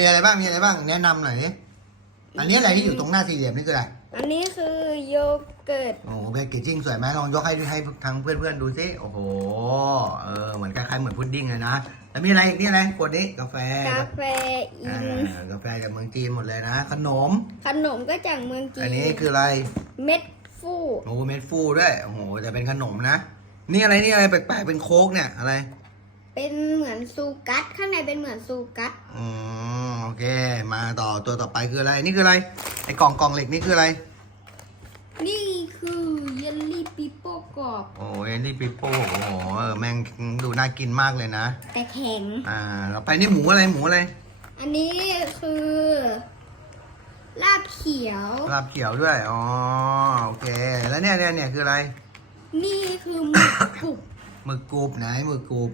มีอะไรบ้างมีอะไรบ้าง แนะนำหน่อยดิอันนี้อะไรที่อยู่ตรงหน้าสี่เหลี่ยมนี่คืออะไรอันนี้คือโยเกิร์ตโอ้โหแพคเกจจิ้งสวยไหมลองยกให้ให้ทางเพื่อนๆดูสิโอ้โหเออเหมือนคล้ายๆเหมือนพุดดิ้งเลยนะแล้วมีอะไรอีกนี่อะไรกดนี้กาแฟกาแฟอิอ่านกาแฟจากเมืองจีนหมดเลยนะ ขนม ขนมก็จากเมืองจีอันนนี้คืออะไรเม็ดฟูโอ้เม็ดฟูด้วยโอ้โหแต่เป็นขนมนะนี่อะไรนี่อะไรแปลกๆเป็นโค้กเนี่ยอะไร เป็นเหมือนซูกัสข้างในเป็นเหมือนซูกัสอืมโอ เคมาต่อตัวต่อไปคืออะไร นี่คืออะไร ไอ้กล่องกล่องเหล็กนี่คืออะไร นี่คือเยลลี่ปิโป้กรอบ โอ้ยนี่ปิโป้โอ้โหเออแม่งดูน่ากินมากเลยนะ แต่แข็ง อ่าเราไปนี่หมูอะไรหมูอะไรอันนี้คือลาบเขียว ลาบเขียวด้วยอ๋อโอเค แล้วเนี่ยเนี่ยเนี่ยคืออะไร นี่คือหมึกกรุบ หมึกกรูบไหนหมึกกรูบ